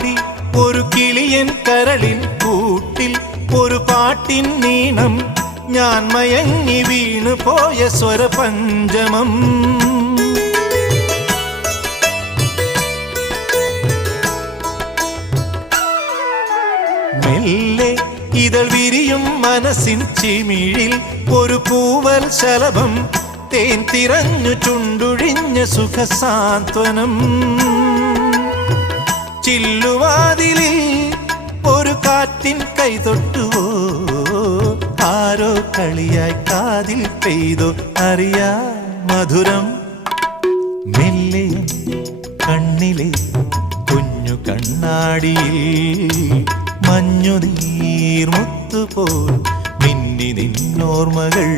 പാടി ഒരു കിളിയൻ കരളിൻ കൂട്ടിൽ ഒരു പാട്ടിൻ നീണം ഞാൻ മയങ്ങി വീണു പോയ സ്വരപഞ്ചമം മെല്ലെ ഇതൾ വിരിയും മനസ്സിൻ ചിമിഴിൽ ഒരു പൂവൽ ശലഭം തേൻ തിരഞ്ഞു ചുണ്ടൊഴിഞ്ഞ സുഖസാന്ത്വനം ചില്ലുവാതിലിൽ ഒരു കാറ്റിൻ കൈതൊട്ടുവോ ആരോ കളിയായി കാതിൽ പെയ്തോ അറിയാ മധുരം മെല്ലെ കണ്ണിലെ കുഞ്ഞു കണ്ണാടിയിൽ മഞ്ഞുനീർമുത്തുപോൽ മിന്നി നിന്നോർമ്മകൾ